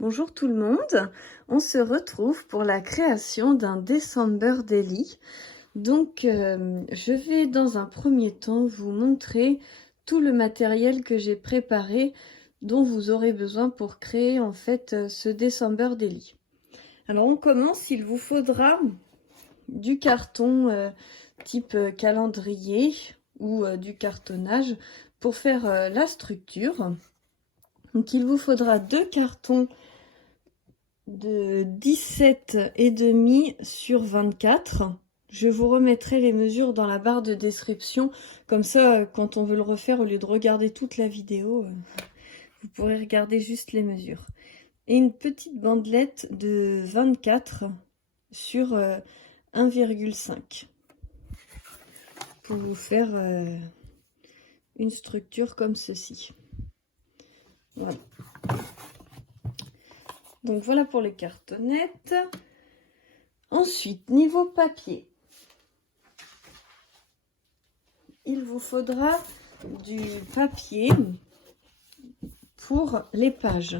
Bonjour tout le monde, on se retrouve pour la création d'un December Daily. Donc je vais dans un premier temps vous montrer tout le matériel que j'ai préparé dont vous aurez besoin pour créer en fait ce December Daily. Alors on commence, il vous faudra du carton type calendrier ou du cartonnage pour faire la structure. Donc il vous faudra 2 cartons de 17,5 sur 24. Je vous remettrai les mesures dans la barre de description. Comme ça, quand on veut le refaire, au lieu de regarder toute la vidéo, vous pourrez regarder juste les mesures. Et une petite bandelette de 24 sur 1,5 pour vous faire une structure comme ceci. Voilà. Donc voilà pour les cartonnettes. Ensuite, niveau papier, il vous faudra du papier pour les pages.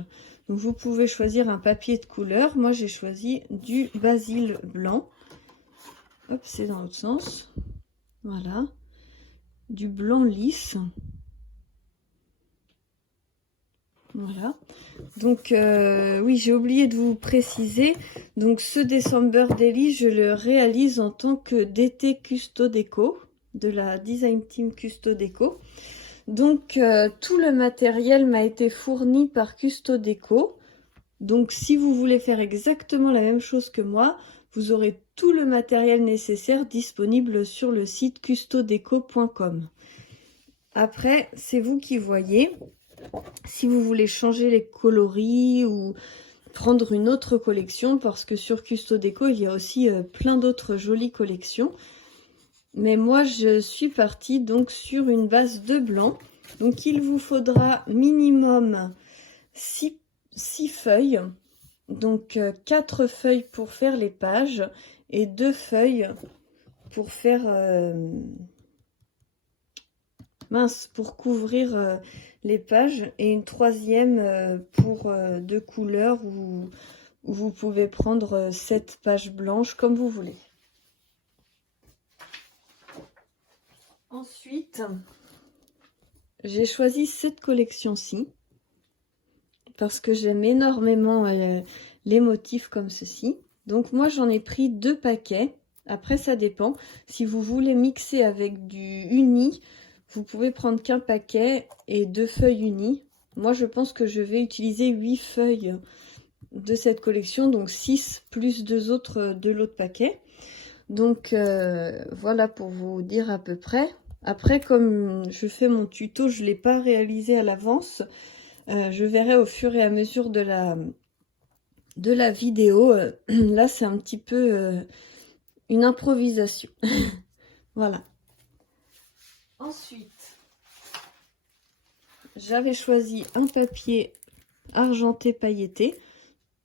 Donc vous pouvez choisir un papier de couleur. Moi j'ai choisi du basil blanc. Hop, c'est dans l'autre sens. Voilà. Du blanc lisse. Voilà. Donc oui, j'ai oublié de vous préciser. Donc ce December Daily, je le réalise en tant que DT Custo Déco de la Design Team Custo Déco. Donc tout le matériel m'a été fourni par Custo Déco. Donc si vous voulez faire exactement la même chose que moi, vous aurez tout le matériel nécessaire disponible sur le site custodeco.com. Après, c'est vous qui voyez. Si vous voulez changer les coloris ou prendre une autre collection, parce que sur Custo Déco, il y a aussi plein d'autres jolies collections. Mais moi, je suis partie donc sur une base de blanc. Donc, il vous faudra minimum 6 feuilles. Donc, 4 feuilles pour faire les pages et 2 feuilles pour faire... pour couvrir les pages, et une troisième pour de couleurs où vous pouvez prendre 7 pages blanches comme vous voulez. Ensuite, j'ai choisi cette collection-ci parce que j'aime énormément les motifs comme ceci. Donc moi j'en ai pris 2 paquets. Après ça dépend. Si vous voulez mixer avec du uni, vous pouvez prendre qu'un paquet et 2 feuilles unies. Moi je pense que je vais utiliser 8 feuilles de cette collection, donc 6 plus 2 autres de l'autre paquet. Donc voilà pour vous dire à peu près. Après, comme je fais mon tuto, je ne l'ai pas réalisé à l'avance. Je verrai au fur et à mesure de la vidéo. Là, c'est un petit peu une improvisation. Voilà. Ensuite, j'avais choisi un papier argenté pailleté.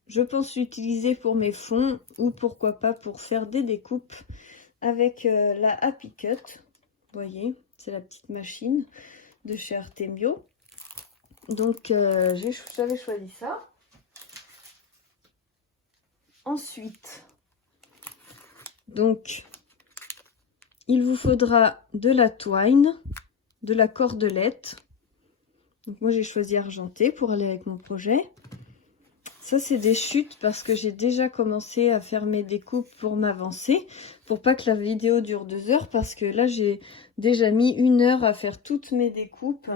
Je pense l'utiliser pour mes fonds ou pourquoi pas pour faire des découpes avec la Happy Cut. Vous voyez, c'est la petite machine de chez Artemio. Donc j'avais choisi ça. Ensuite, donc il vous faudra de la twine, de la cordelette. Donc moi j'ai choisi argenté pour aller avec mon projet. Ça c'est des chutes parce que j'ai déjà commencé à faire mes découpes pour m'avancer, pour pas que la vidéo dure 2 heures, parce que là j'ai déjà mis 1 heure à faire toutes mes découpes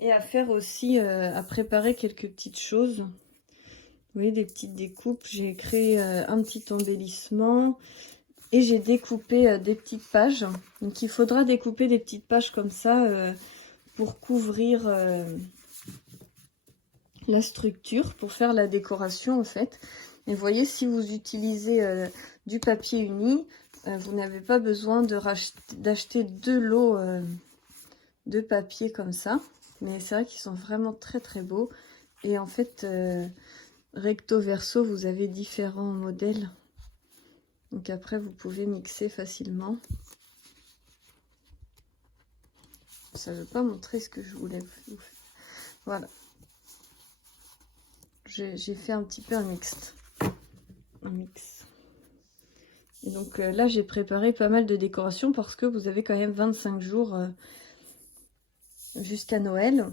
et à faire aussi, à préparer quelques petites choses. Vous voyez, des petites découpes. J'ai créé un petit embellissement et j'ai découpé des petites pages. Donc il faudra découper des petites pages comme ça pour couvrir la structure, pour faire la décoration en fait. Et vous voyez, si vous utilisez du papier uni, vous n'avez pas besoin d'acheter 2 lots de papier comme ça. Mais c'est vrai qu'ils sont vraiment très très beaux. Et en fait, recto verso, vous avez différents modèles. Donc après, vous pouvez mixer facilement. Ça ne veut pas montrer ce que je voulais vous faire. Voilà. j'ai fait un petit peu un mix. Et donc là, j'ai préparé pas mal de décorations parce que vous avez quand même 25 jours jusqu'à Noël.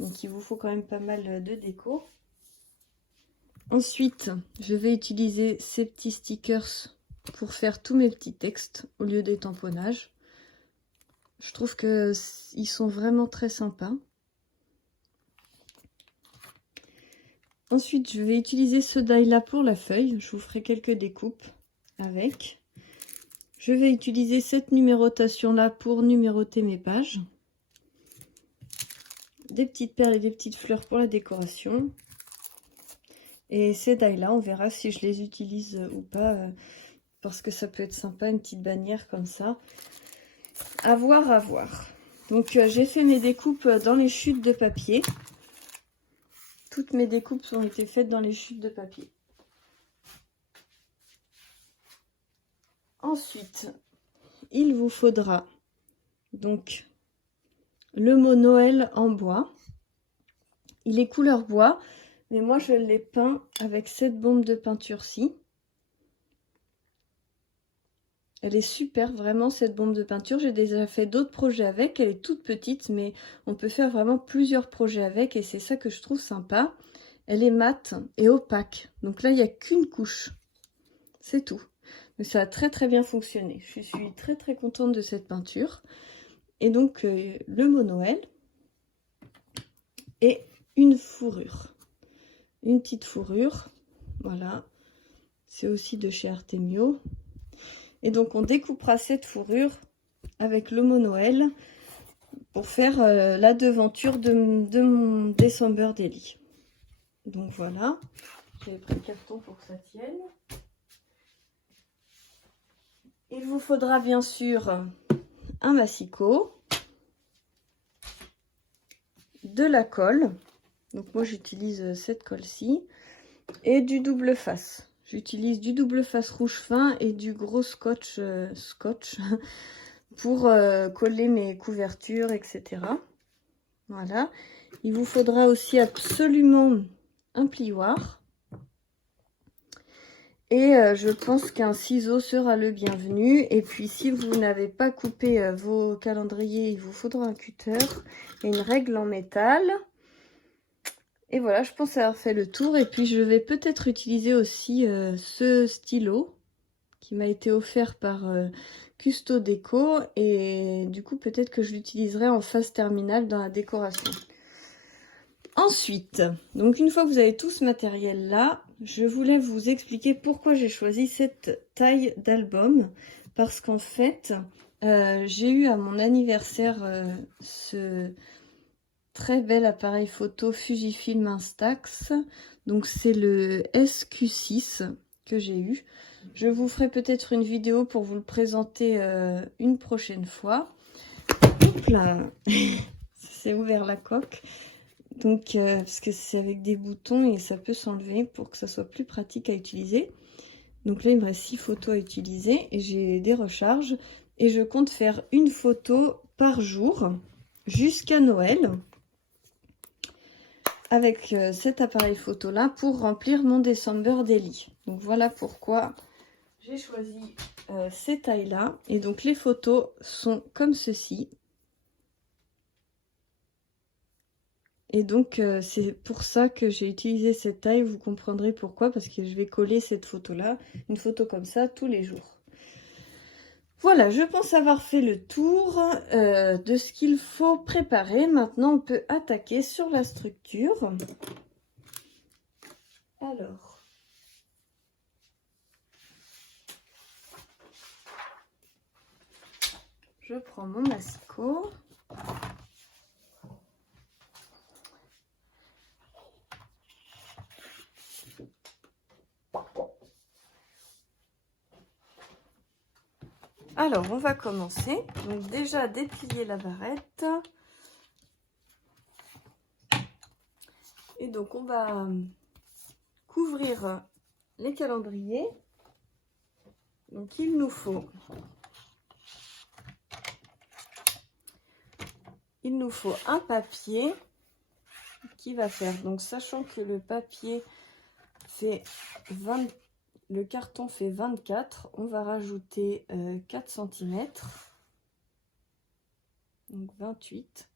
Donc il vous faut quand même pas mal de déco. Ensuite, je vais utiliser ces petits stickers pour faire tous mes petits textes au lieu des tamponnages. Je trouve qu'ils sont vraiment très sympas. Ensuite, je vais utiliser ce die-là pour la feuille. Je vous ferai quelques découpes avec. Je vais utiliser cette numérotation-là pour numéroter mes pages. Des petites perles et des petites fleurs pour la décoration. Et ces die-là, on verra si je les utilise ou pas. Parce que ça peut être sympa, une petite bannière comme ça. À voir, à voir. Donc, j'ai fait mes découpes dans les chutes de papier. Toutes mes découpes ont été faites dans les chutes de papier. Ensuite, il vous faudra donc le mot Noël en bois. Il est couleur bois, mais moi je l'ai peint avec cette bombe de peinture-ci. Elle est super, vraiment, cette bombe de peinture. J'ai déjà fait d'autres projets avec. Elle est toute petite, mais on peut faire vraiment plusieurs projets avec. Et c'est ça que je trouve sympa. Elle est mate et opaque. Donc là, il n'y a qu'une couche. C'est tout. Mais ça a très très bien fonctionné. Je suis très très contente de cette peinture. Et donc, le mot Noël et une fourrure. Une petite fourrure. Voilà. C'est aussi de chez Artemio. Et donc, on découpera cette fourrure avec le mot Noël pour faire la devanture de mon December Daily. Donc, voilà. J'ai pris le carton pour que ça tienne. Il vous faudra bien sûr un massicot, de la colle. Donc, moi, j'utilise cette colle-ci et du double face. J'utilise du double face rouge fin et du gros scotch pour coller mes couvertures, etc. Voilà. Il vous faudra aussi absolument un plioir. Et je pense qu'un ciseau sera le bienvenu. Et puis si vous n'avez pas coupé vos calendriers, il vous faudra un cutter et une règle en métal. Et voilà, je pense avoir fait le tour. Et puis je vais peut-être utiliser aussi ce stylo qui m'a été offert par Custo Déco. Et du coup, peut-être que je l'utiliserai en phase terminale dans la décoration. Ensuite, donc une fois que vous avez tout ce matériel-là, je voulais vous expliquer pourquoi j'ai choisi cette taille d'album. Parce qu'en fait, j'ai eu à mon anniversaire ce très bel appareil photo Fujifilm Instax. Donc c'est le SQ6 que j'ai eu. Je vous ferai peut-être une vidéo pour vous le présenter une prochaine fois. Hop là, c'est ouvert la coque. Donc, parce que c'est avec des boutons et ça peut s'enlever pour que ça soit plus pratique à utiliser. Donc là, il me reste 6 photos à utiliser et j'ai des recharges. Et je compte faire une photo par jour jusqu'à Noël avec cet appareil photo là pour remplir mon December Daily. Donc voilà pourquoi j'ai choisi ces tailles là. Et donc les photos sont comme ceci. Et donc c'est pour ça que j'ai utilisé cette taille, vous comprendrez pourquoi, parce que je vais coller cette photo là, une photo comme ça tous les jours. Voilà, je pense avoir fait le tour de ce qu'il faut préparer. Maintenant on peut attaquer sur la structure. Alors, je prends mon massicot. Alors, on va commencer. Donc déjà, déplier la barrette. Et donc, on va couvrir les calendriers. Donc, il nous faut un papier qui va faire. Donc sachant que le papier fait 20, le carton fait 24, on va rajouter 4 cm, donc 28,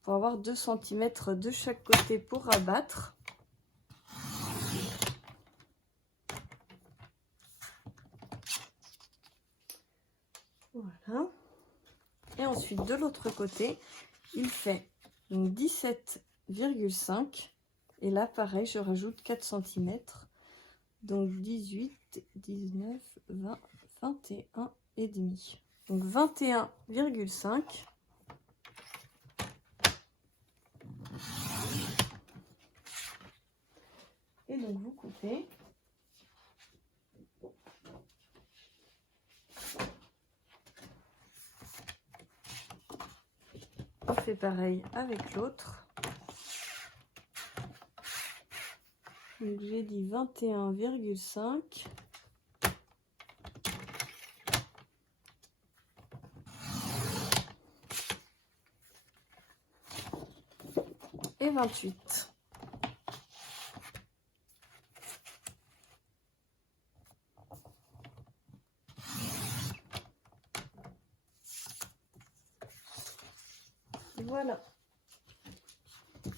pour avoir 2 cm de chaque côté pour rabattre. Voilà. Et ensuite de l'autre côté, il fait 17,5 et là pareil, je rajoute 4 cm, donc 18, 19, 20, 21 et demi, donc 21,5. Et donc vous coupez. On fait pareil avec l'autre. Donc j'ai dit 21,5. Et 28. Voilà.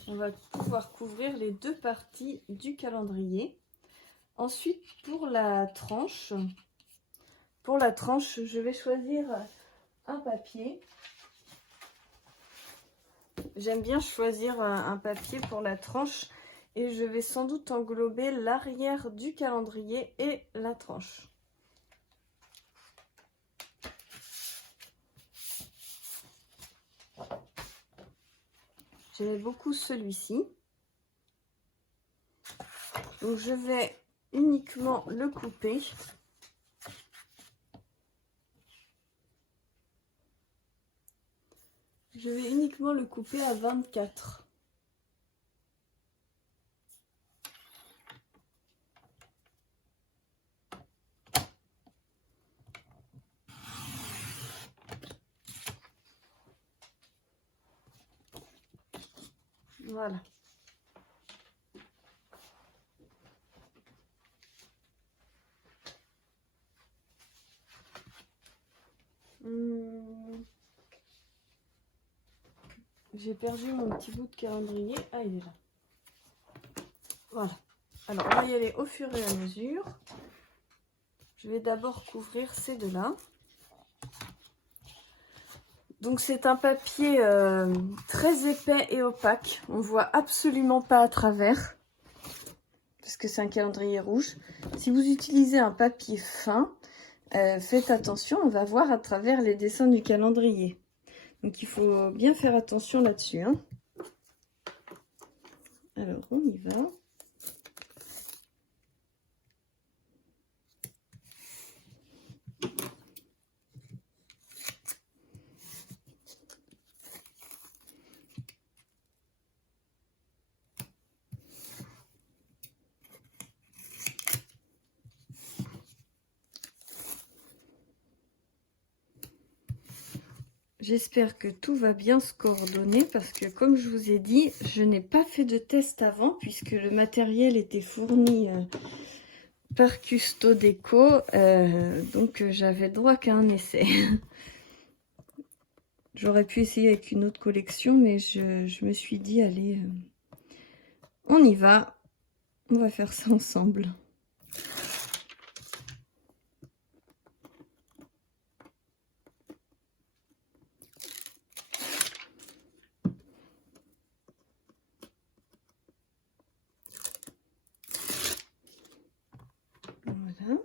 On va pouvoir couvrir les deux parties du calendrier. Ensuite, pour la tranche, je vais choisir un papier. J'aime bien choisir un papier pour la tranche et je vais sans doute englober l'arrière du calendrier et la tranche. J'aime beaucoup celui-ci. Donc je vais uniquement le couper. Je vais uniquement le couper à 24. Voilà. J'ai perdu mon petit bout de calendrier. Ah, il est là. Voilà. Alors, on va y aller au fur et à mesure. Je vais d'abord couvrir ces deux-là. Donc, c'est un papier très épais et opaque. On ne voit absolument pas à travers. Parce que c'est un calendrier rouge. Si vous utilisez un papier fin, faites attention, on va voir à travers les dessins du calendrier. Donc, il faut bien faire attention là-dessus, hein. Alors, on y va. J'espère que tout va bien se coordonner parce que comme je vous ai dit, je n'ai pas fait de test avant puisque le matériel était fourni par Custo Déco, donc j'avais droit qu'à un essai. J'aurais pu essayer avec une autre collection, mais je me suis dit, allez, on y va, on va faire ça ensemble. Voilà.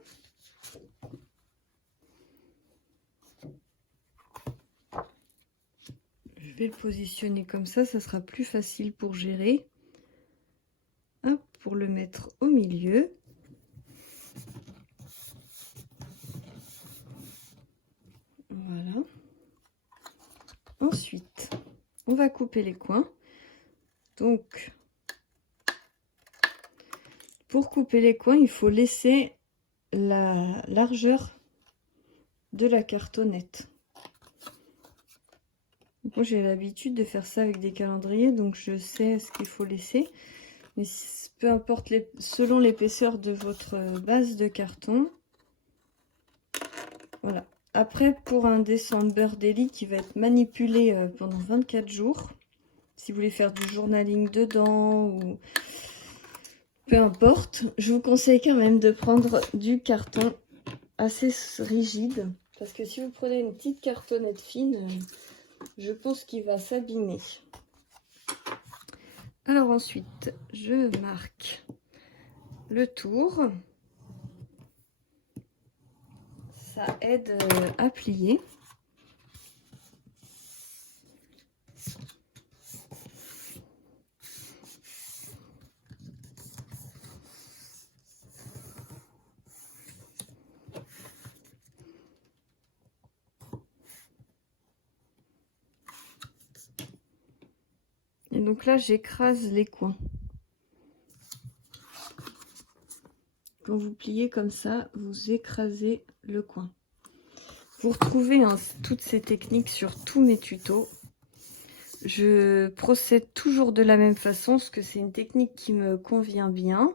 Je vais le positionner comme ça sera plus facile pour gérer. Hop, pour le mettre au milieu. Voilà. Ensuite, on va couper les coins. Donc, pour couper les coins, il faut laisser la largeur de la cartonnette. Moi, j'ai l'habitude de faire ça avec des calendriers, donc je sais ce qu'il faut laisser. Mais peu importe, selon l'épaisseur de votre base de carton. Voilà. Après, pour un December Daily qui va être manipulé pendant 24 jours, si vous voulez faire du journaling dedans ou peu importe, je vous conseille quand même de prendre du carton assez rigide. Parce que si vous prenez une petite cartonnette fine, je pense qu'il va s'abîmer. Alors ensuite, je marque le tour. Ça aide à plier. Et donc là, j'écrase les coins. Quand vous pliez comme ça, vous écrasez le coin. Vous retrouvez toutes ces techniques sur tous mes tutos. Je procède toujours de la même façon, parce que c'est une technique qui me convient bien,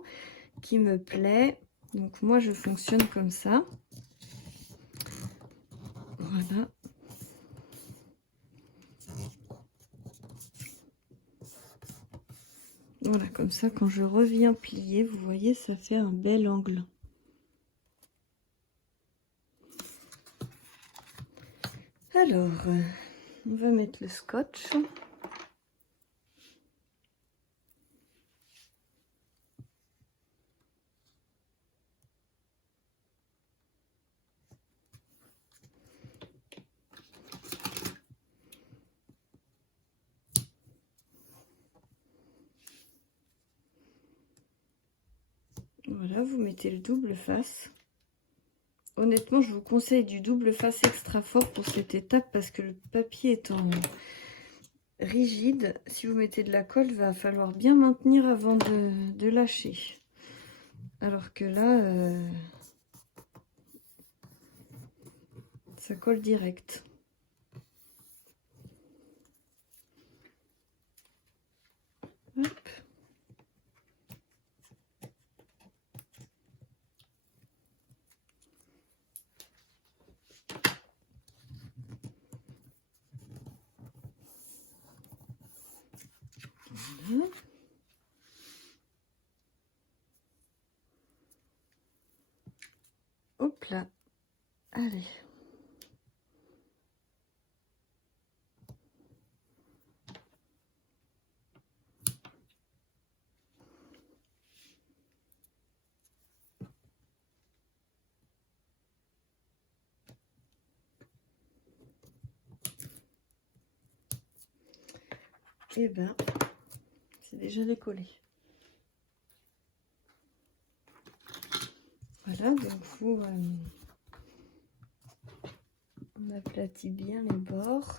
qui me plaît. Donc moi, je fonctionne comme ça. Voilà. Voilà, comme ça, quand je reviens plier, vous voyez, ça fait un bel angle. Alors, on va mettre le scotch. Voilà, vous mettez le double face. Honnêtement, je vous conseille du double face extra fort pour cette étape parce que le papier étant rigide, si vous mettez de la colle, il va falloir bien maintenir avant de lâcher. Alors que là, ça colle direct. Hop. Voilà. Hop là. Allez. Et ben, c'est déjà décollé. Voilà, donc vous on aplatit bien les bords.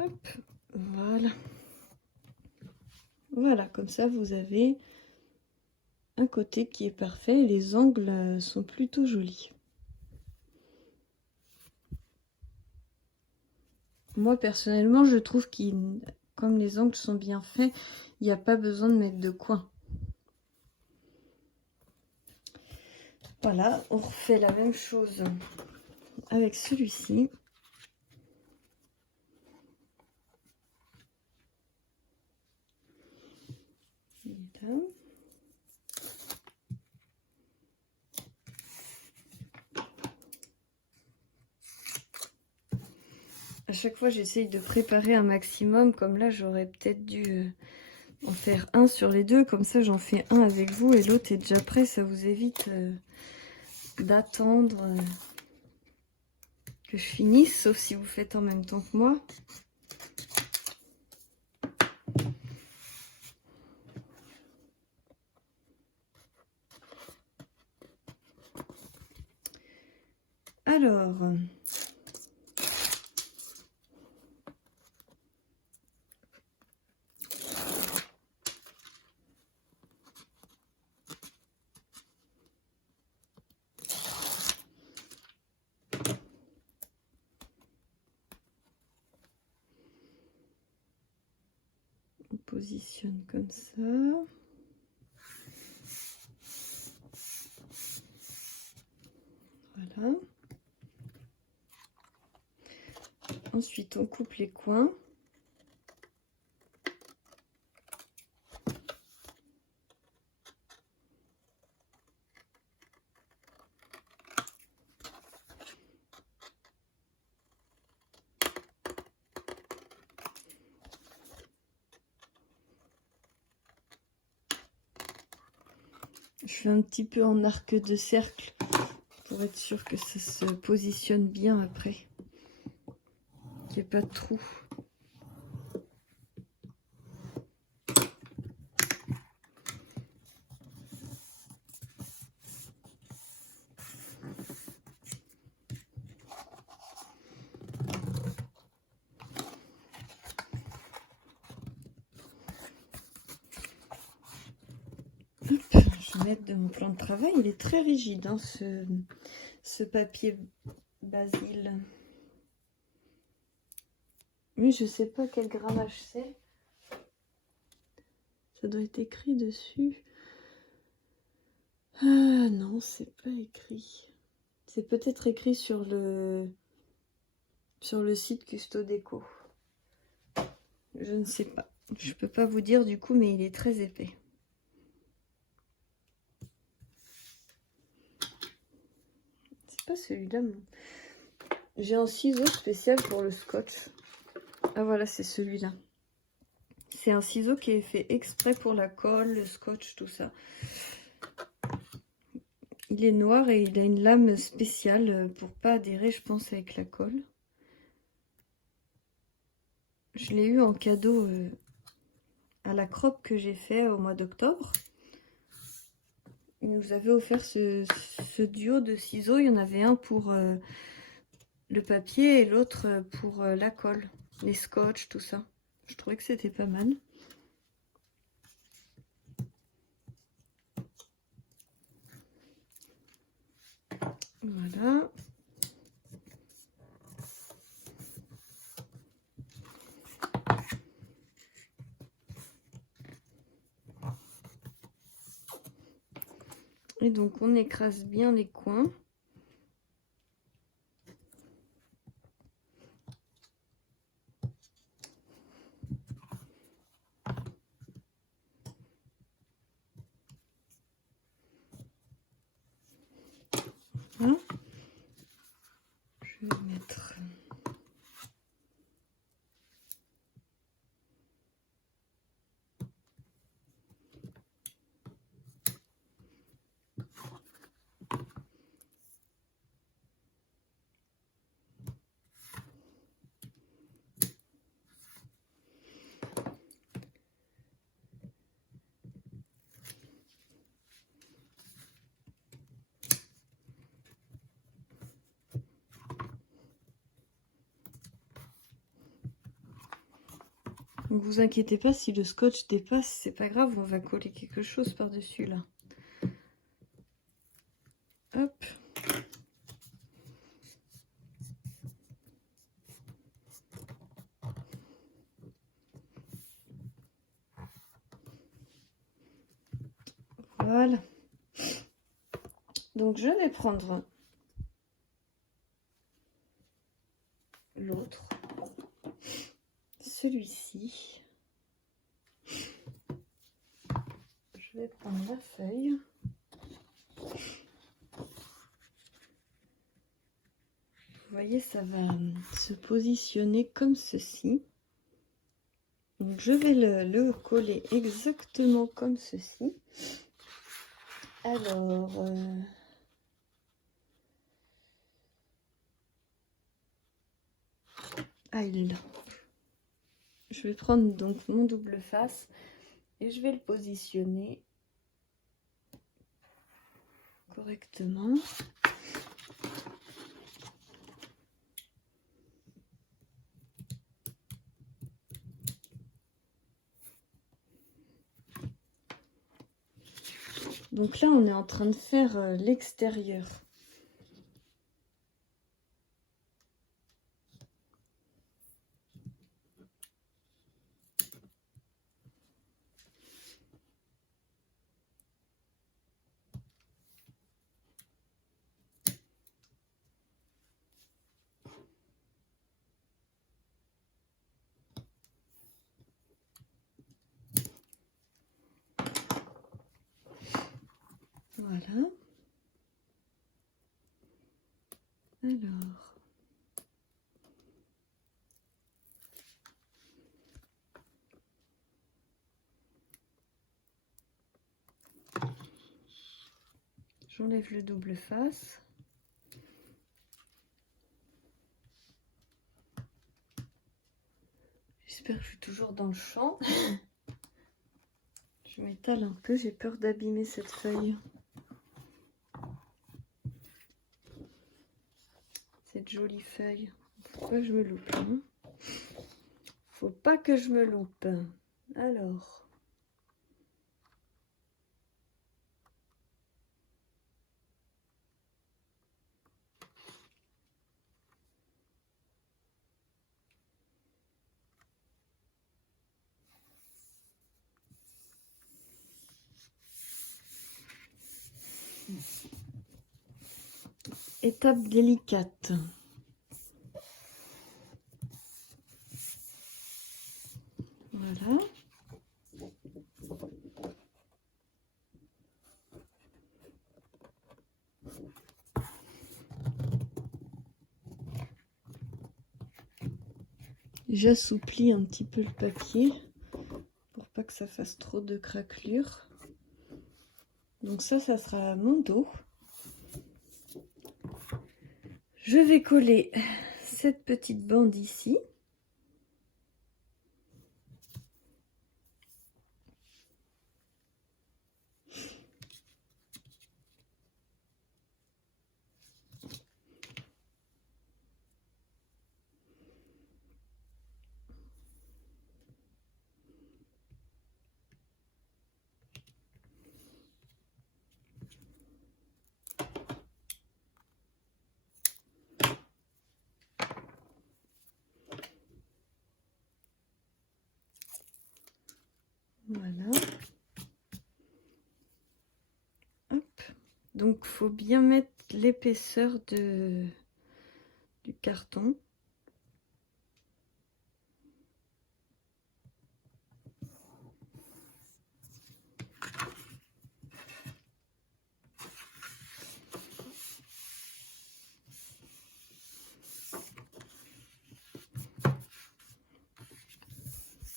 Hop, voilà. Voilà, comme ça vous avez un côté qui est parfait. Les angles sont plutôt jolis. Moi, personnellement, je trouve que comme les angles sont bien faits, il n'y a pas besoin de mettre de coin. Voilà, on refait la même chose avec celui-ci. À chaque fois, j'essaye de préparer un maximum. Comme là, j'aurais peut-être dû en faire un sur les deux. Comme ça, j'en fais un avec vous et l'autre est déjà prêt. Ça vous évite d'attendre que je finisse, sauf si vous faites en même temps que moi. Alors, on positionne comme ça. Voilà. Ensuite, on coupe les coins. Je fais un petit peu en arc de cercle pour être sûr que ça se positionne bien après, qu'il n'y ait pas de trou. Je vais mettre de mon plan de travail, il est très rigide, hein, ce papier Basil. Mais je sais pas quel grammage c'est. Ça doit être écrit dessus. Ah non, c'est pas écrit. C'est peut-être écrit sur le site Custo Déco. Je ne sais pas. Je peux pas vous dire du coup, mais il est très épais. C'est pas celui-là. J'ai un ciseau spécial pour le scotch. Ah voilà, c'est celui-là. C'est un ciseau qui est fait exprès pour la colle, le scotch, tout ça. Il est noir et il a une lame spéciale pour pas adhérer, je pense, avec la colle. Je l'ai eu en cadeau à la crop que j'ai fait au mois d'octobre. Ils nous avaient offert ce duo de ciseaux. Il y en avait un pour le papier et l'autre pour la colle, les scotch, tout ça. Je trouvais que c'était pas mal. Voilà. Et donc on écrase bien les coins. Voilà. Je vais mettre donc vous inquiétez pas si le scotch dépasse, c'est pas grave, on va coller quelque chose par-dessus là. Hop. Voilà. Donc je vais prendre l'autre, celui-ci. Je vais prendre la feuille. Vous voyez, ça va se positionner comme ceci. Donc je vais le coller exactement comme ceci. Alors, je vais prendre donc mon double face et je vais le positionner correctement. Donc là, on est en train de faire l'extérieur. Voilà. Alors. J'enlève le double face. J'espère que je suis toujours dans le champ. Je m'étale un peu, j'ai peur d'abîmer cette feuille. Cette jolie feuille. Faut pas que je me loupe. Hein. Faut pas que je me loupe. Alors. Étape délicate. Voilà. J'assouplis un petit peu le papier pour pas que ça fasse trop de craquelures. Donc ça sera mon dos. Je vais coller cette petite bande ici. Voilà. Hop. Donc, faut bien mettre l'épaisseur du carton.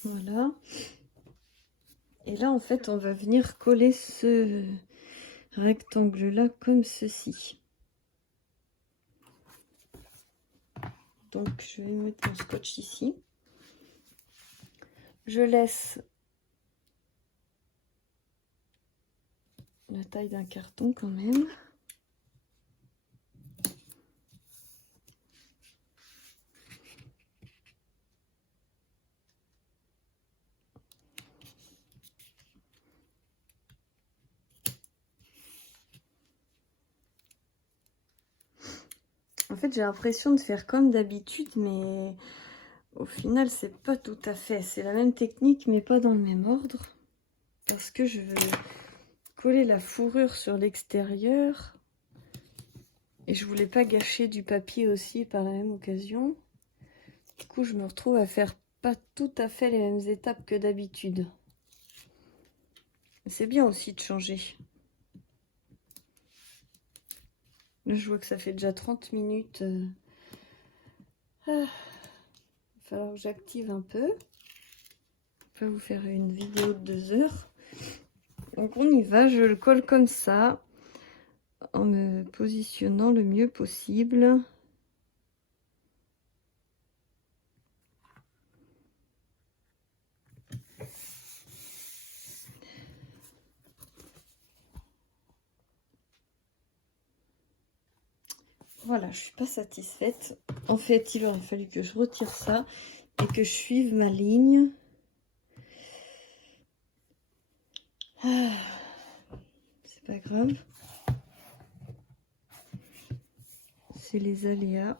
Voilà. Et là, en fait, on va venir coller ce rectangle-là comme ceci. Donc, je vais mettre mon scotch ici. Je laisse la taille d'un carton quand même. En fait, j'ai l'impression de faire comme d'habitude, mais au final, c'est pas tout à fait. C'est la même technique, mais pas dans le même ordre. Parce que je veux coller la fourrure sur l'extérieur. Et je voulais pas gâcher du papier aussi par la même occasion. Du coup, je me retrouve à faire pas tout à fait les mêmes étapes que d'habitude. C'est bien aussi de changer. Là, je vois que ça fait déjà 30 minutes. Il va falloir que j'active un peu. Je vais vous faire une vidéo de 2 heures. Donc on y va, je le colle comme ça, en me positionnant le mieux possible. Voilà, je suis pas satisfaite. En fait, il aurait fallu que je retire ça et que je suive ma ligne. C'est pas grave. C'est les aléas.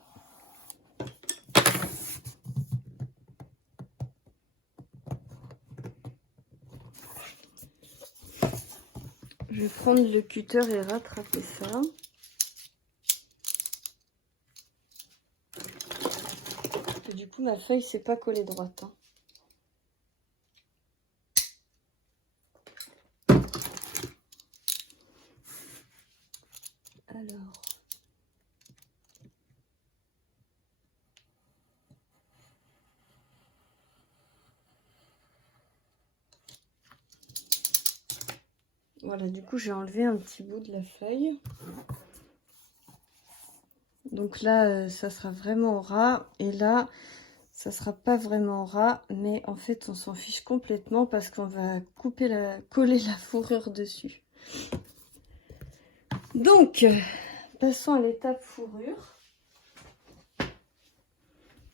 Je vais prendre le cutter et rattraper ça. Parce que du coup, ma feuille s'est pas collée droite. Hein. Alors. Voilà, du coup, j'ai enlevé un petit bout de la feuille. Donc là, ça sera vraiment au ras. Et là, ça sera pas vraiment au ras. Mais en fait, on s'en fiche complètement parce qu'on va coller la fourrure dessus. Donc, passons à l'étape fourrure.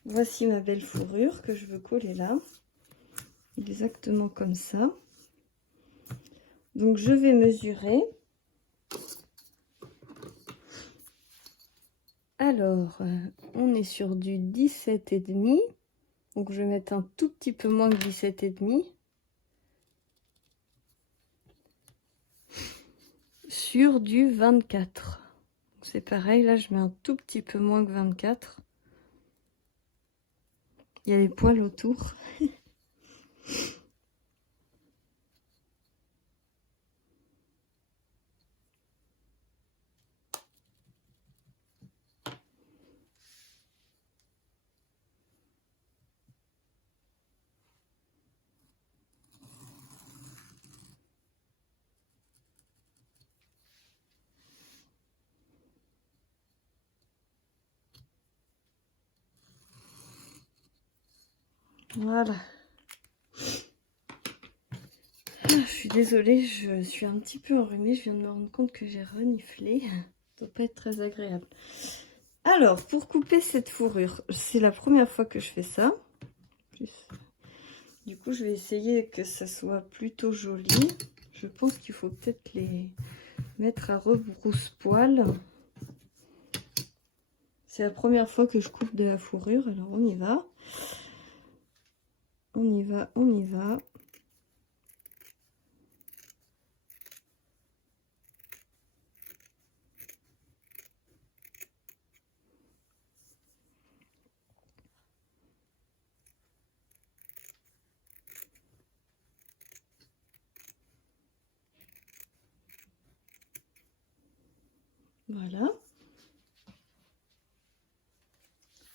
Voici ma belle fourrure que je veux coller là. Exactement comme ça. Donc, je vais mesurer. Alors, on est sur du 17,5. Donc, je vais mettre un tout petit peu moins que 17,5. Sur du 24. C'est pareil, là, je mets un tout petit peu moins que 24. Il y a les poils autour. Voilà. Je suis désolée, je suis un petit peu enrhumée. Je viens de me rendre compte que j'ai reniflé. Ça doit pas être très agréable. Alors, pour couper cette fourrure, c'est la première fois que je fais ça. Du coup, je vais essayer que ça soit plutôt joli. Je pense qu'il faut peut-être les mettre à rebrousse-poil. C'est la première fois que je coupe de la fourrure, alors on y va. On y va, on y va. Voilà.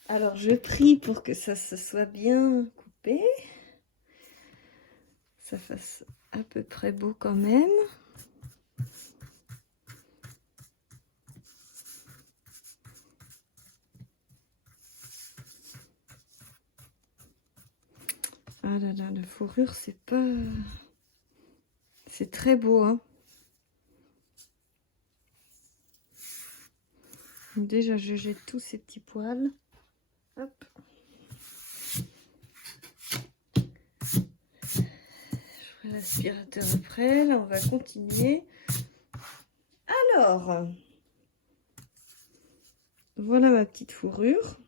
Alors, je prie pour que ça se soit bien coupé. Ça fasse à peu près beau quand même. Ah là là, la fourrure, c'est pas... C'est très beau, hein. Donc déjà, je jette tous ces petits poils. Hop. Je ferai l'aspirateur après. Là, on va continuer. Alors, voilà ma petite fourrure.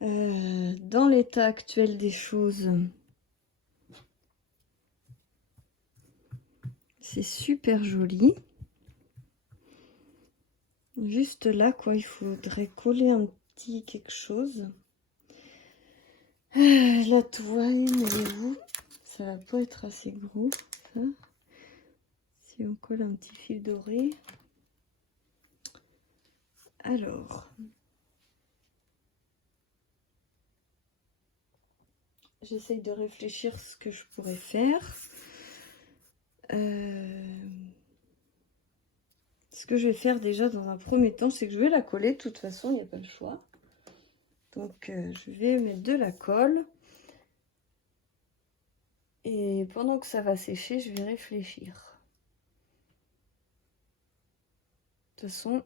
Dans l'état actuel des choses, c'est super joli. Juste là, quoi, il faudrait coller un petit quelque chose. La toile, voyez-vous, ça va pas être assez gros, ça. Si on colle un petit fil doré. Alors, j'essaye de réfléchir ce que je pourrais faire. Ce que je vais faire déjà dans un premier temps, c'est que je vais la coller. De toute façon, il n'y a pas le choix. Donc, je vais mettre de la colle. Et pendant que ça va sécher, je vais réfléchir. De toute façon,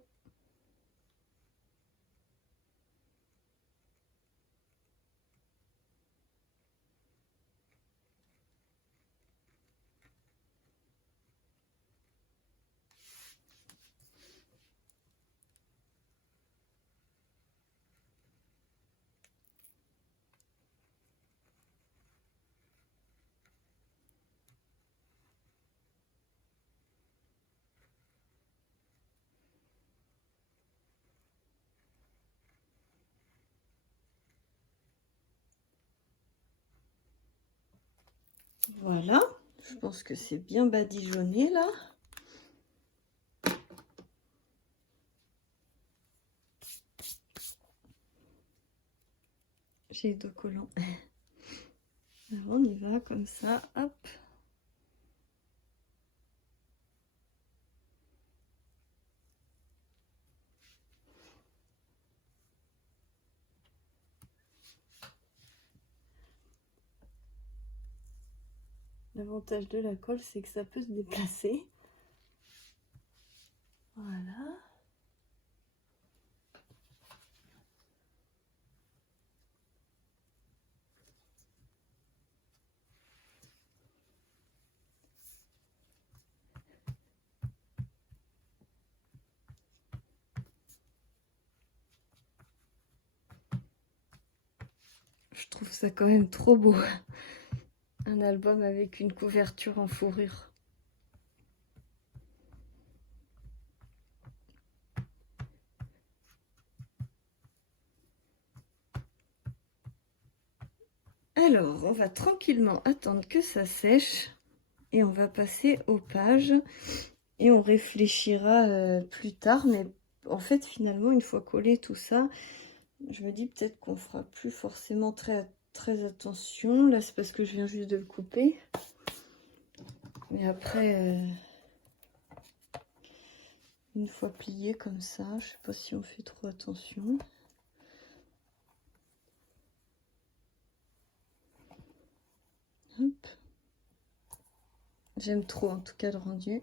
Voilà, je pense que c'est bien badigeonné là. J'ai deux collants. Alors on y va comme ça, hop. L'avantage de la colle, c'est que ça peut se déplacer. Voilà. Je trouve ça quand même trop beau. Un album avec une couverture en fourrure. Alors, on va tranquillement attendre que ça sèche et on va passer aux pages et on réfléchira plus tard. Mais en fait, finalement, une fois collé tout ça, je me dis peut-être qu'on fera plus forcément très attention. Là, c'est parce que je viens juste de le couper. Mais après, une fois plié comme ça, je sais pas si on fait trop attention. Hop. J'aime trop en tout cas le rendu.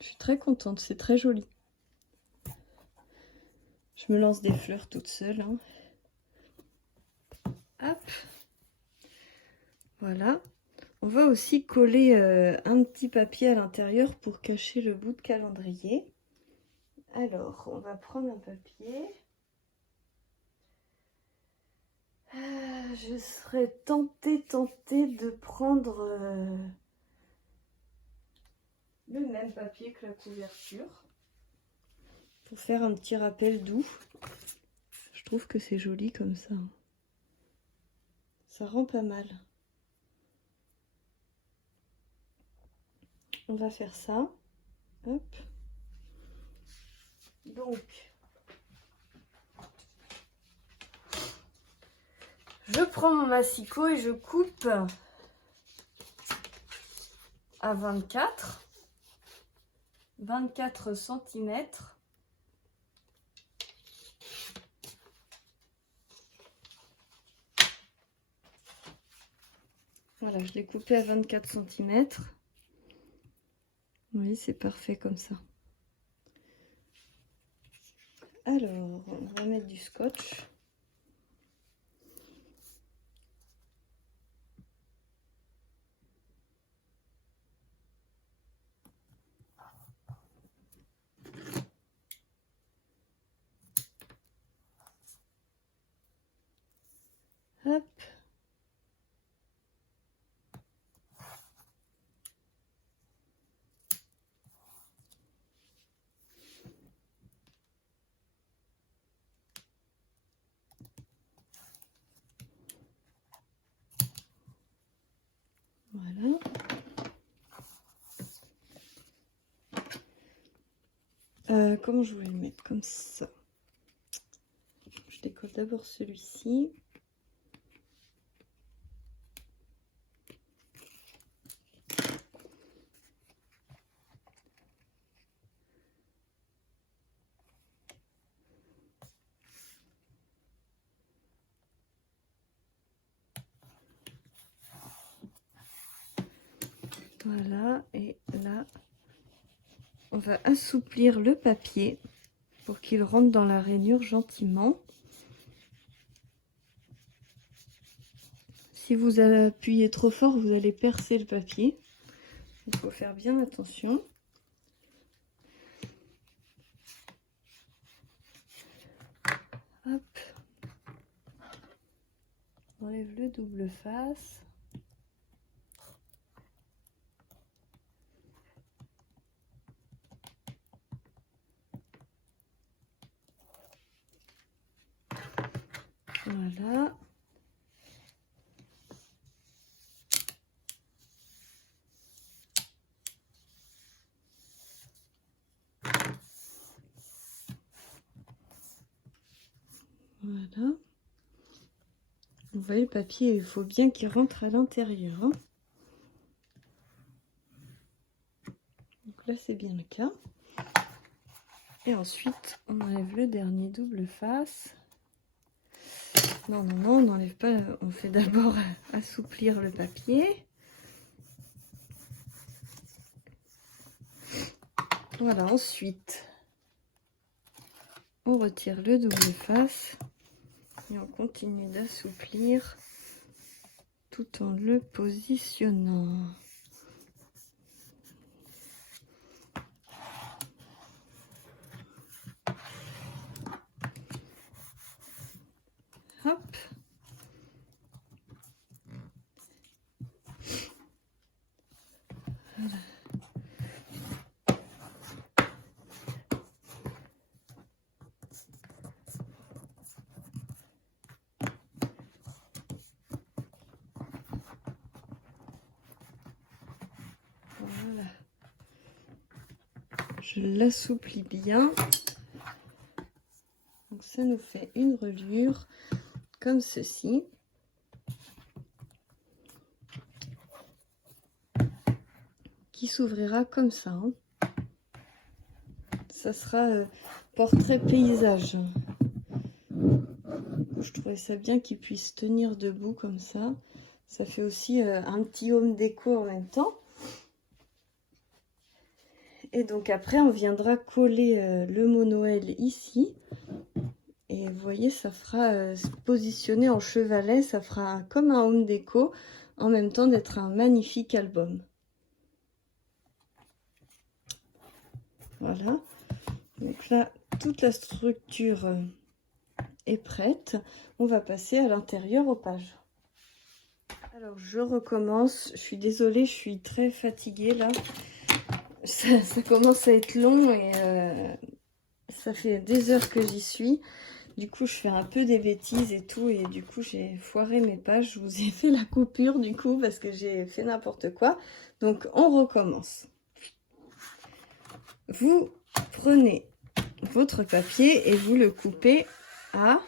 Je suis très contente, c'est très joli. Je me lance des fleurs toute seule. Hein. Hop. Voilà. On va aussi coller un petit papier à l'intérieur pour cacher le bout de calendrier. Alors, on va prendre un papier. Je serais tentée de prendre le même papier que la couverture pour faire un petit rappel doux. Je trouve que c'est joli comme ça. Ça rend pas mal. On va faire ça. Hop. Donc, je prends mon massicot et je coupe à 24 cm. Voilà, je l'ai coupé à 24 cm. Oui, c'est parfait comme ça. Alors, on va mettre du scotch. Hop. Voilà. Comment je voulais le mettre? Comme ça. Je décolle d'abord celui-ci. Voilà, et là, on va assouplir le papier pour qu'il rentre dans la rainure gentiment. Si vous appuyez trop fort, vous allez percer le papier. Il faut faire bien attention. Hop. On enlève le double face. Voilà. Voilà. Vous voyez, le papier, il faut bien qu'il rentre à l'intérieur. Hein. Donc là, c'est bien le cas. Et ensuite, on enlève le dernier double face. Non, non, non, on n'enlève pas. On fait d'abord assouplir le papier. Voilà, ensuite, on retire le double face et on continue d'assouplir tout en le positionnant. Hop. Voilà. Voilà. Je l'assouplis bien. Donc ça nous fait une reliure comme ceci. Qui s'ouvrira comme ça. Hein. Ça sera portrait paysage. Je trouvais ça bien qu'il puisse tenir debout comme ça. Ça fait aussi un petit home déco en même temps. Et donc après, on viendra coller le mot Noël ici. Et vous voyez, ça fera se positionner en chevalet. Ça fera comme un home déco, en même temps d'être un magnifique album. Voilà. Donc là, toute la structure est prête. On va passer à l'intérieur aux pages. Alors, je recommence. Je suis désolée, je suis très fatiguée là. Ça commence à être long et ça fait des heures que j'y suis. Du coup, je fais un peu des bêtises et tout. Et du coup, j'ai foiré mes pages. Je vous ai fait la coupure du coup parce que j'ai fait n'importe quoi. Donc, on recommence. Vous prenez votre papier et vous le coupez à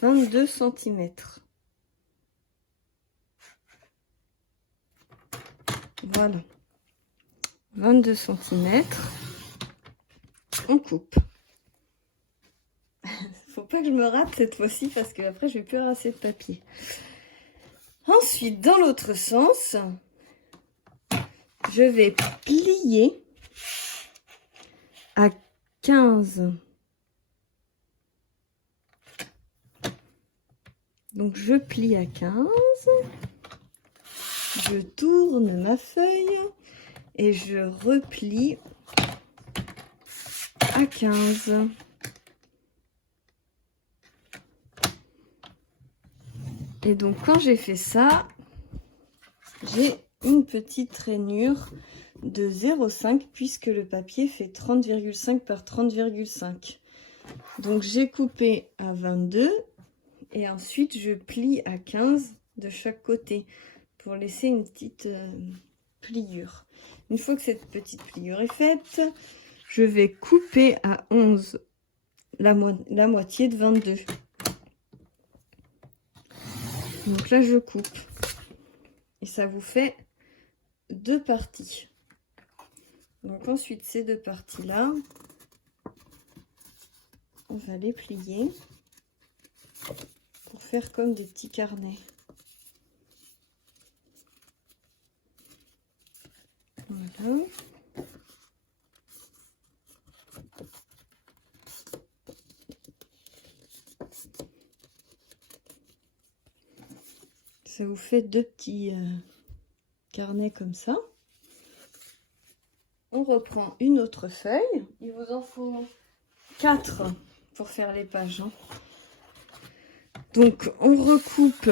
22 cm. Voilà. 22 cm. On coupe. Faut pas que je me rate cette fois-ci parce que après je vais plus avoir assez de papier. Ensuite, dans l'autre sens, je vais plier à 15. Donc je plie à 15. Je tourne ma feuille et je replie à 15. Et donc quand j'ai fait ça, j'ai une petite rainure de 0,5 puisque le papier fait 30,5 par 30,5. Donc j'ai coupé à 22 et ensuite je plie à 15 de chaque côté pour laisser une petite pliure. Une fois que cette petite pliure est faite, je vais couper à 11 la moitié de 22. Donc là je coupe et ça vous fait deux parties. Donc ensuite ces deux parties là, on va les plier pour faire comme des petits carnets. Voilà. Ça vous fait deux petits carnets comme ça. On reprend une autre feuille. Il vous en faut 4 pour faire les pages. Hein. Donc on recoupe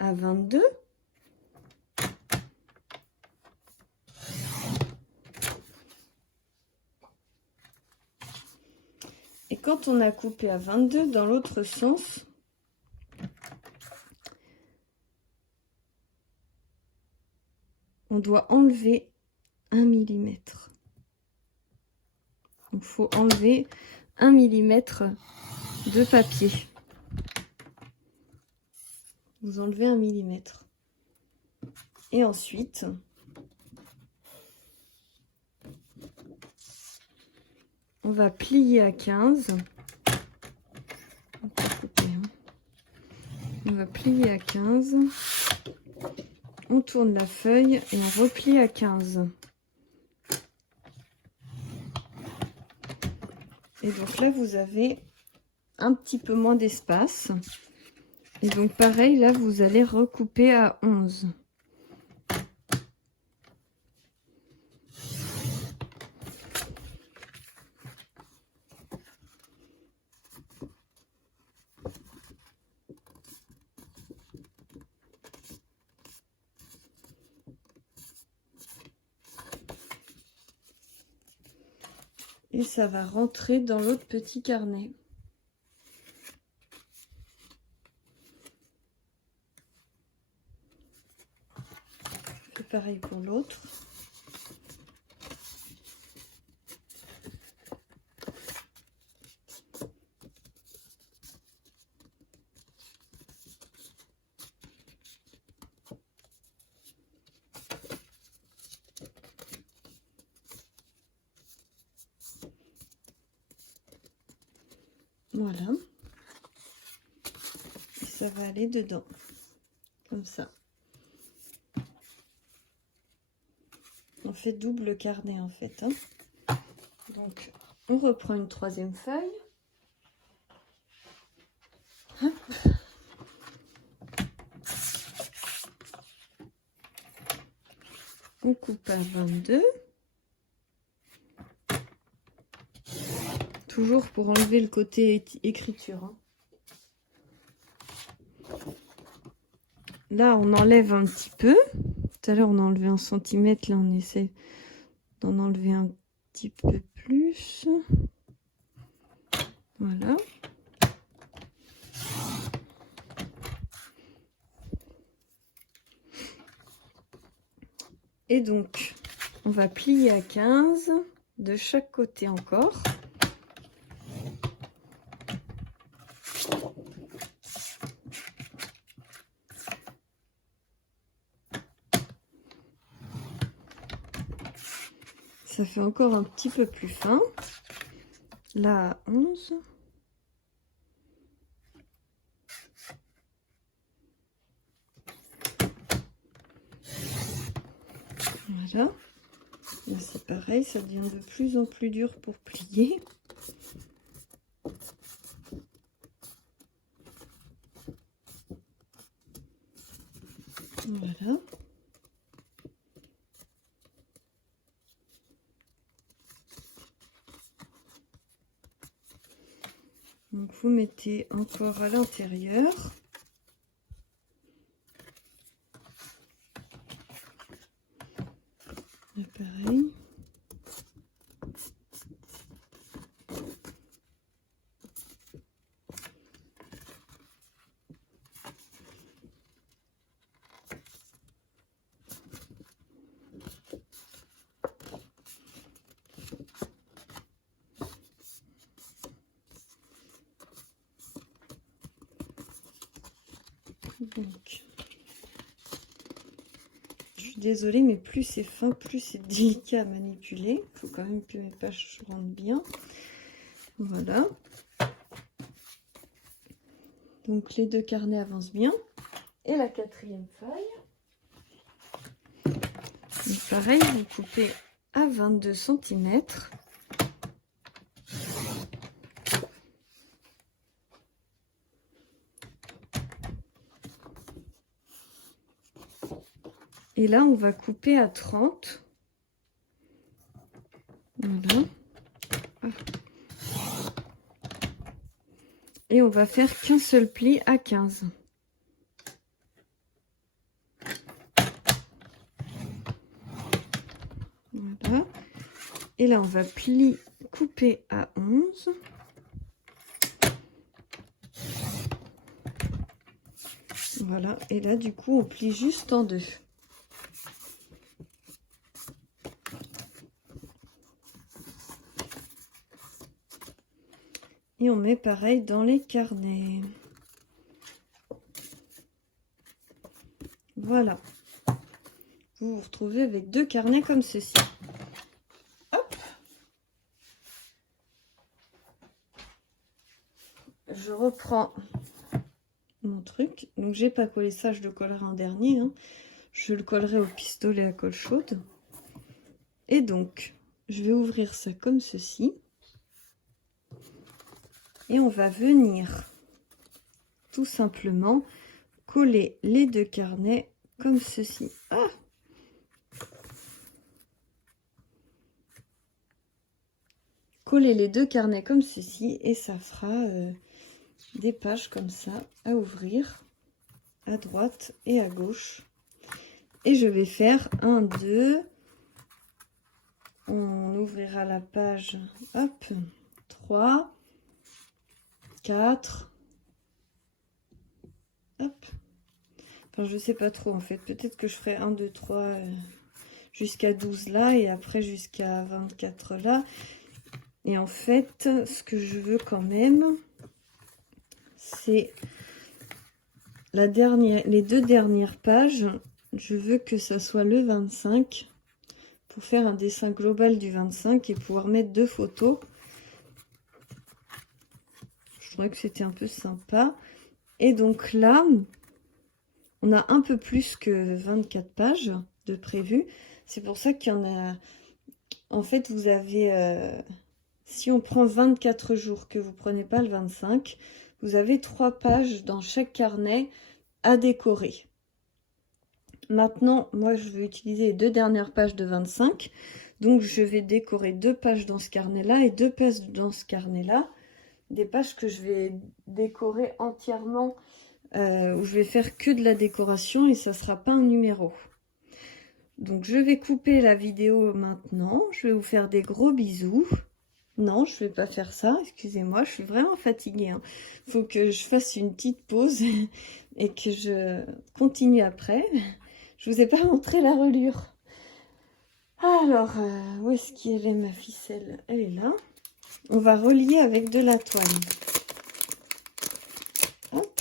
à 22. Et quand on a coupé à 22, dans l'autre sens, on doit enlever 1 mm. Il faut enlever 1 mm de papier. Vous enlevez 1 millimètre. Et ensuite, on va plier à 15. On va plier à 15. On tourne la feuille et on replie à 15. Et donc là, vous avez un petit peu moins d'espace. Et donc pareil, là, vous allez recouper à 11. Et ça va rentrer dans l'autre petit carnet. Je fais pareil pour l'autre. Voilà. Et ça va aller dedans. Comme ça. On fait double carnet en fait. Hein. Donc, on reprend une troisième feuille. Hop. On coupe à 22. Toujours pour enlever le côté écriture. Hein. Là, on enlève un petit peu. Tout à l'heure, on a enlevé 1 centimètre. Là, on essaie d'en enlever un petit peu plus. Voilà. Et donc, on va plier à 15 de chaque côté encore. Ça fait encore un petit peu plus fin. Là, à 11. Voilà. Là, c'est pareil, ça devient de plus en plus dur pour plier. Voilà. Donc, vous mettez encore à l'intérieur. Pareil. Donc, je suis désolée, mais plus c'est fin, plus c'est délicat à manipuler. Il faut quand même que mes pages rentrent bien. Voilà. Donc, les deux carnets avancent bien. Et la quatrième feuille. Donc, pareil, vous coupez à 22 cm. Et là, on va couper à 30. Voilà. Et on va faire qu'un seul pli à 15. Voilà. Et là, on va couper à 11. Voilà. Et là, du coup, on plie juste en deux. Et on met pareil dans les carnets. Voilà. Vous vous retrouvez avec 2 carnets comme ceci. Hop. Je reprends mon truc. Donc j'ai pas collé ça, je le collerai en dernier. Hein. Je le collerai au pistolet à colle chaude. Et donc, je vais ouvrir ça comme ceci. Et on va venir tout simplement coller les 2 carnets comme ceci. Ah! Coller les 2 carnets comme ceci et ça fera des pages comme ça à ouvrir à droite et à gauche. Et je vais faire 1, 2. On ouvrira la page, hop, 3, 4, hop. Enfin, je sais pas trop en fait. Peut-être que je ferai 1, 2, 3 jusqu'à 12 là et après jusqu'à 24 là. Et en fait, ce que je veux quand même, c'est les 2 dernières pages. Je veux que ça soit le 25 pour faire un dessin global du 25 et pouvoir mettre 2 photos. Je trouvais que c'était un peu sympa. Et donc là, on a un peu plus que 24 pages de prévu. C'est pour ça qu'il y en a... En fait, vous avez... si on prend 24 jours, que vous ne prenez pas le 25, vous avez 3 pages dans chaque carnet à décorer. Maintenant, moi, je vais utiliser les 2 dernières pages de 25. Donc, je vais décorer 2 pages dans ce carnet-là et 2 pages dans ce carnet-là. Des pages que je vais décorer entièrement, où je vais faire que de la décoration et ça ne sera pas un numéro. Donc, je vais couper la vidéo maintenant. Je vais vous faire des gros bisous. Non, je ne vais pas faire ça, excusez-moi, je suis vraiment fatiguée. Hein. Faut que je fasse une petite pause et que je continue après. Je vous ai pas montré la reliure. Alors, où est-ce qu'elle est ma ficelle? Elle est là. On va relier avec de la toile. Hop.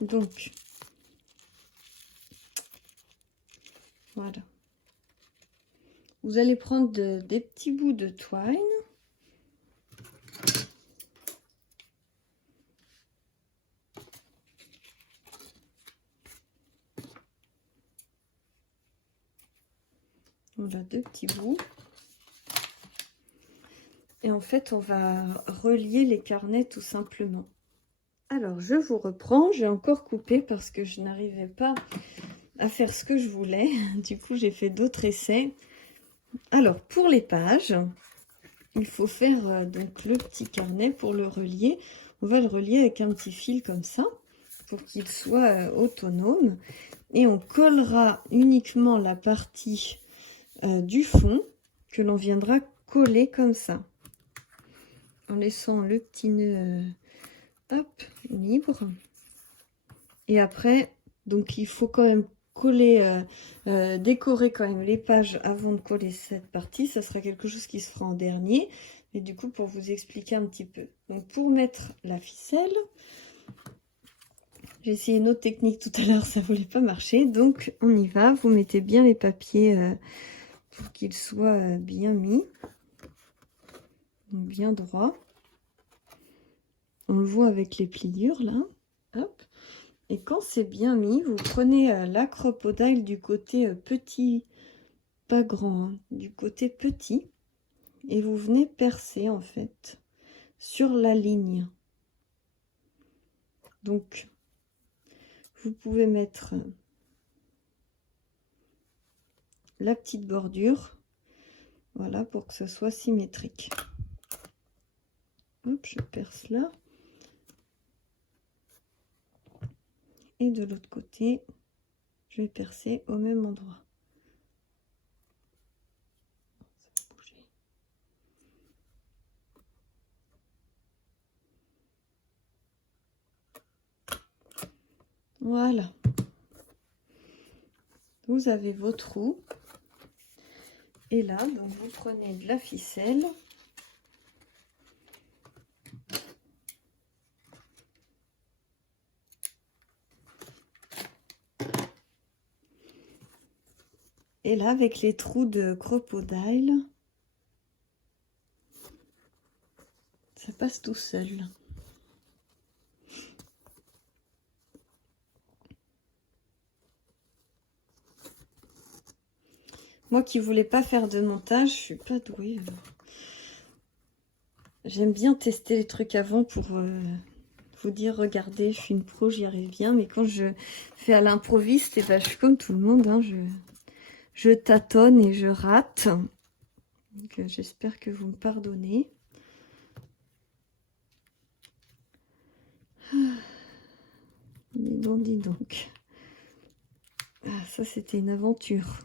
Donc, voilà. Vous allez prendre des petits bouts de twine. Voilà, 2 petits bouts. Et en fait, on va relier les carnets tout simplement. Alors, je vous reprends. J'ai encore coupé parce que je n'arrivais pas à faire ce que je voulais. Du coup, j'ai fait d'autres essais. Alors, pour les pages, il faut faire donc le petit carnet pour le relier. On va le relier avec un petit fil comme ça pour qu'il soit autonome. Et on collera uniquement la partie du fond que l'on viendra coller comme ça. En laissant le petit nœud hop, libre. Et après, donc il faut quand même coller, décorer quand même les pages avant de coller cette partie. Ça sera quelque chose qui se fera en dernier. Mais du coup, pour vous expliquer un petit peu. Donc pour mettre la ficelle, j'ai essayé une autre technique tout à l'heure, ça ne voulait pas marcher. Donc on y va, vous mettez bien les papiers pour qu'ils soient bien mis. Donc bien droit. On le voit avec les pliures là. Hop. Et quand c'est bien mis, vous prenez la crocodile du côté petit, pas grand, hein, du côté petit. Et vous venez percer en fait sur la ligne. Donc, vous pouvez mettre la petite bordure. Voilà, pour que ce soit symétrique. Hop, je perce là. Et de l'autre côté, je vais percer au même endroit. Ça va bouger. Voilà. Vous avez vos trous. Et là, donc vous prenez de la ficelle. Et là, avec les trous de crocodile, ça passe tout seul. Moi qui voulais pas faire de montage, je suis pas douée. J'aime bien tester les trucs avant pour vous dire, regardez, je suis une pro, j'y arrive bien. Mais quand je fais à l'improviste, et ben, je suis comme tout le monde, hein, je tâtonne et je rate. Donc j'espère que vous me pardonnez. Dis donc, dis donc. Ah, ça c'était une aventure.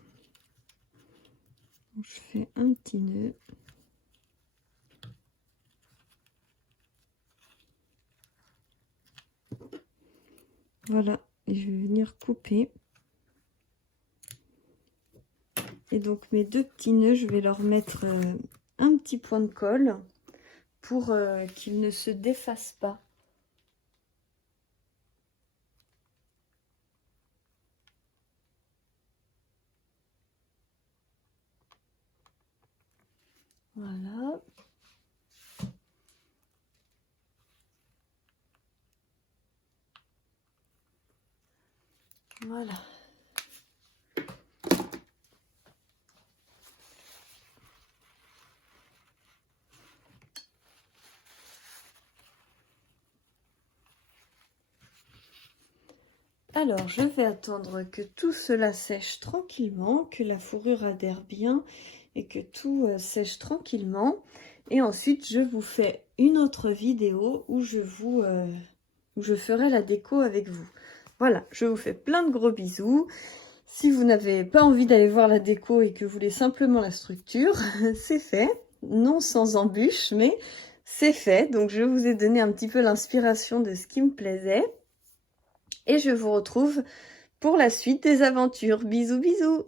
Donc, je fais un petit nœud. Voilà, et je vais venir couper. Et donc mes deux petits nœuds, je vais leur mettre un petit point de colle pour qu'ils ne se défassent pas. Voilà. Voilà. Alors, je vais attendre que tout cela sèche tranquillement, que la fourrure adhère bien et que tout sèche tranquillement. Et ensuite, je vous fais une autre vidéo où je ferai la déco avec vous. Voilà, je vous fais plein de gros bisous. Si vous n'avez pas envie d'aller voir la déco et que vous voulez simplement la structure, c'est fait. Non sans embûche, mais c'est fait. Donc, je vous ai donné un petit peu l'inspiration de ce qui me plaisait. Et je vous retrouve pour la suite des aventures. Bisous, bisous!